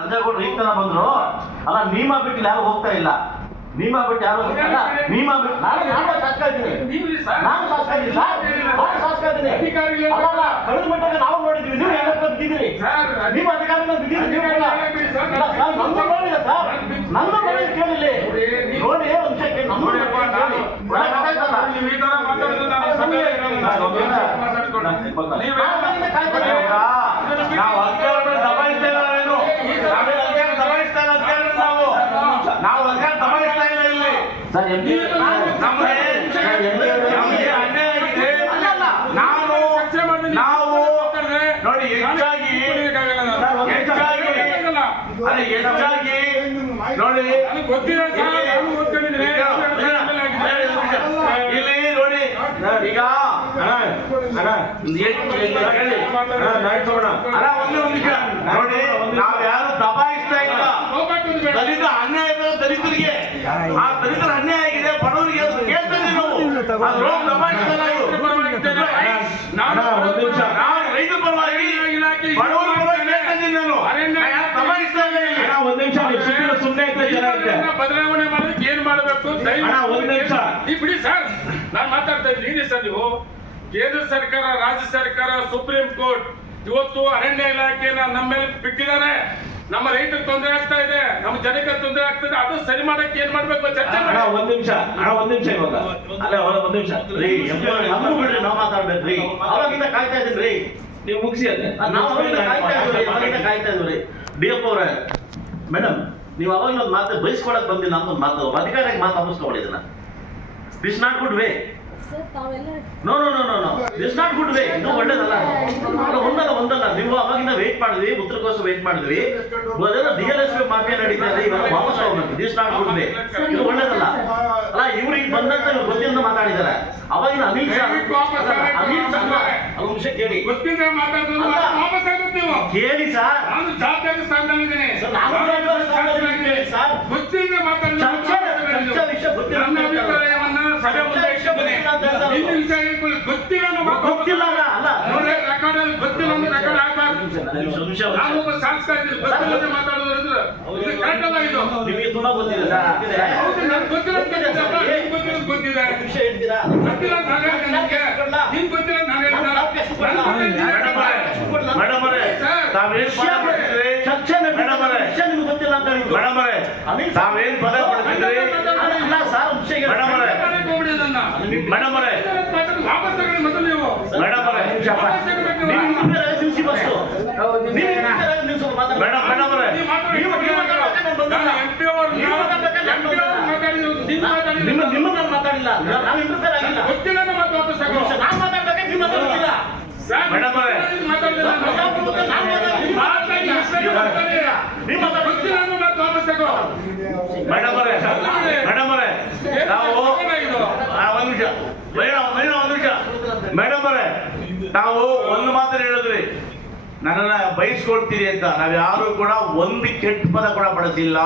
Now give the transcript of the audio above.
ರಂಜೇಗೌಡರು ಈಗ ತನ ಬಂದ್ರು ಅಲ್ಲ, ನೀಮ ಬಿಟ್ಟು ಯಾರು ಹೋಗ್ತಾ ಇಲ್ಲ, ನೀಮ ಬಿಟ್ಟು ಯಾರು ನೀಮ ಬಿಟ್ಟು ನಾನು ಶಾಸಕ ಇದ್ದೀನಿ, ನಾನು ಶಾಸಕ ಇದ್ದೀನಿ ಸರ್, ನಾನು ಶಾಸಕ ಇದ್ದೀನಿ. ಅಲ್ಲ ಕಳೆದ ಮಟ್ಟಿಗೆ ನಾವು ನೋಡಿದ್ವಿ, ನೀವು ಎಲ್ಲ ಬಿದ್ದಿದ್ದೀರಿ, ನೀವು ಅಧಿಕಾರಿಗಳು ಬಿದ್ದಿದ್ದೀರಿ, ನೀವು ಕೂಡ ನಮ್ದು ನೋಡಿಲ್ಲ ಸರ್, ನಮ್ದು ನೋಡಿ ಕೇಳಿಲ್ಲ ನೋಡಿ ಒಂದು ವಿಷಯಕ್ಕೆ ನಮ್ದು ನಾವು ಅಧಿಕಾರ ದಬಾಯಿಸ್ತಾ ಇಲ್ಲ ಇಲ್ಲಿ. ನಾವು ನೋಡಿ ಹೆಚ್ಚಾಗಿ ನೋಡಿ ಇಲ್ಲಿ ನೋಡಿ ಈಗ ಒಂದು ನಿಮಿಷ ನೋಡಿ, ನಾವು ಯಾರು ದಬಾಯಿಸ್ತಾ ಇಲ್ಲ. ದಲಿತ ಅನ್ಯಾಯ ದಲಿತರಿಗೆ, ಆ ದಲಿತರ ಅನ್ಯಾಯ ಆಗಿದೆ, ಬಡವರಿಗೆ ಕೇಳ್ತಾ ಇದ್ದೀವಿ ನಾವು, ದಬಾಯಿಸ್ತಾ ರೈತರ ಪರವಾಗಿ ಬಡವರ ಪರವಾಗಿ ಕೇಳ್ತಾ ಇದ್ದೀನಿ ನಾನು, ದಬಾಯಿಸ್ತಾ ಇಲ್ಲ. ಒಂದ್ ನಿಮಿಷ ಸುಮ್ಮನೆ ಬದಲಾವಣೆ ಮಾಡೋದಕ್ಕೆ ಏನ್ ಮಾಡಬೇಕು ಒಂದ್ ನಿಮಿಷ ಬಿಡಿ ಸರ್, ನಾನು ಮಾತಾಡ್ತಾ ಇದ್ದೀನಿ ಸರ್. ನೀವು ಕೇಂದ್ರ ಸರ್ಕಾರ, ರಾಜ್ಯ ಸರ್ಕಾರ, ಸುಪ್ರೀಂ ಕೋರ್ಟ್ ಇವತ್ತು ಅರಣ್ಯ ಇಲಾಖೆನ ನಮ್ಮ ಮೇಲೆ ಬಿಟ್ಟಿದ್ದಾರೆ. ನಮ್ಮ ರೈತರಿಗೆ ತೊಂದರೆ ಆಗ್ತಾ ಇದೆ, ನಮ್ಮ ಜನಕ್ಕೆ ತೊಂದರೆ ಆಗ್ತದೆ, ಅದು ಸರಿ ಮಾಡಕ್ಕೆ ಏನ್ ಮಾಡ್ಬೇಕು ಚರ್ಚೆ ಮಾಡಿ. ಒಂದ್ ನಿಮಿಷ ಇವಾಗ ಅಲ್ಲ ಒಂದ್ ನಿಮಿಷ ಬಿಡ್ರಿ, ನಾವು ಮಾತಾಡ್ಬೇಕ್ರಿ, ಅವಾಗಿಂದ ಕಾಯ್ತಾ ಇದ್ದೀನಿ, ನೀವು ಮುಗಿಸಿ ಅದೇ ನಾವು ಕಾಯ್ತಾ ಇದ್ವಿ. ಡಿ ಎಫ್ ಅವರೇ, ಮೇಡಮ್ ನೀವು ಅವಾಗ ಒಂದು ಮಾತು ಬಯಸ್ಕೊಳಕ್ ಬಂದಿಲ್ಲ, ನಮ್ದೊಂದು ಮಾತು ಅಧಿಕಾರಿಗೆ ಮಾತು ಅನ್ನಿಸ್ಕೊಂಡಿದ್ದನ್ನ, this not good way. No no no no no this not good way. ಇದು ಒಳ್ಳೇದಲ್ಲ, ಒಂದಲ್ಲ ನೀವು ಅವಾಗಿಂದ ವೇಟ್ ಮಾಡಿದ್ವಿ, ಉತ್ತರಕ್ಕೋಸ್ಕರ ವೇಟ್ ಮಾಡಿದ್ವಿ. ಅದೇನೋ DLSP ಮಾಫಿಯಾ ನಡೀತಾ ಇದೆ, ಇವಾಗ ವಾಪಸ್ ಹೋಗ್ಬೇಕು. ದಿಸ್ ನಾಟ್ ಗುಡ್ ವೇ, ಇದು ಒಳ್ಳೇದಲ್ಲ. ಅಲ್ಲ ಇವ್ರಿಗೆ ಬಂದಂತ ಗೊತ್ತಿಲ್ಲ ಮಾತಾಡಿದ್ದಾರೆ. ಅವಾಗಿನ ಅಮಿತ್ ಶಾ ವಿಷಯ ಕೇಳಿ, ಗೊತ್ತಿದ್ರೆ ಮಾತಾಡೋದು ವಾಪಸ್ ಆಗುತ್ತೆ ನೀವು ಕೇಳಿ ಸರ್, ನಾನು ಜವಾಬ್ದಾರಿ ಸ್ಥಾನದಲ್ಲಿದ್ದೇನೆ. ಗೊತ್ತಿದ್ರೆ ಚರ್ಚೆ ವಿಷಯ ಗೊತ್ತಿಲ್ಲ, ನನ್ನ ಅಭಿಪ್ರಾಯವನ್ನ ಸಭೆ ಮುಂದೆ ಇಟ್ಟಿದ್ದೇನೆ. ಗೊತ್ತಿಲ್ಲ ಅಲ್ಲ ರೆಕಾರ್ಡ್ ಗೊತ್ತಿಲ್ಲ ಅಂದ್ರೆ ರೆಕಾರ್ಡ್ ಆಗ್ಬಾರ್ದು. ನಾನು ಒಬ್ಬ ಶಾಸಕ ಇದ್ದೀನಿ, ಗೊತ್ತಿಲ್ಲದೆ ಮಾತಾಡೋದ್ರಿಂದ ಇದು ಕರೆಕ್ಟ್ ಅಲ್ಲ. ಇದು ನಿಮಗೆ ತುಂಬಾ ಗೊತ್ತಿದೆ ಸರ್. ಹೌದು, ನನಗೆ ಗೊತ್ತಿಲ್ಲ ಗೊತ್ತಿದೆ, ವಿಷಯ ಹೇಳ್ತೀರಾ? ಗೊತ್ತಿಲ್ಲ ಅಂತ ನಾನು ಹೇಳ್ತೀನಿ, ನಿಮ್ಗೆ ಗೊತ್ತಿಲ್ಲ ಅಂತ ನಾನು ಹೇಳ್ತೀನಿ. ಮೇಡಮ್ ಅವರೇ, ತಾವೇನ್ ಪದ ಪಡ್ತಿದ್ರಿ? ಚರ್ಚೆ ವಿಷಯ ನಿಮ್ಗೆ ಗೊತ್ತಿಲ್ಲ ಅಂತ ಹೇಳಿದ್ರು. ಮೇಡಮ್ ಅವರೇ, ತಾವೇನ್ ಪದ ಪಡ್ತಿದ್ರಿ? ಅಲ್ಲ ಸರ್, ವಿಷಯ ಮೇಡಮ್ ಅವರೇ, ಮೇಡಮ್ ಅವರೇ, ವಾಪಸ್ ತಗೊಳ್ಳಿ ಮೊದಲು ನೀವು. ಮೇಡಮ್ ಅವರೇ, ನಿಲ್ಸಿ ಬಸ್ಸು, ಮೇಡಮ್ ಅವರೇ, ನಿಮ್ಮನ್ನ ಮಾತಾಡಿಲ್ಲ, ನಾವು ಇಂಟರ್ಫೇರ್ ಆಗಿಲ್ಲ. ಗೊತ್ತಿಲ್ಲ ಮಾತು ವಾಪಸ್ ತಗೊಳ್ಳಿ. ನಾವು ಮಾತಾಡ್ಬೇಕಾದ್ರೆ ನೀವು ಮಾತಾಡ್ತಿಲ್ಲ. ಮೇಡಮ್ ಅವರೇ, ಮೇಡಮ್ ಅವರೇ, ಮೇಡಮ್ ಅವರೇ, ನಾವು ಒಂದು ನಿಮಿಷ ಮೇಡಮ್ ಅವರೇ, ನಾವು ಒಂದು ಮಾತನ್ನು ಹೇಳಿದ್ರಿ, ನನ್ನನ್ನ ಬಯಸ್ಕೊಳ್ತೀರಿ ಅಂತ. ನಾವ್ಯಾರು ಕೂಡ ಒಂದು ಕೆಟ್ಟ ಪದ ಕೂಡ ಬಳಸಿಲ್ಲ.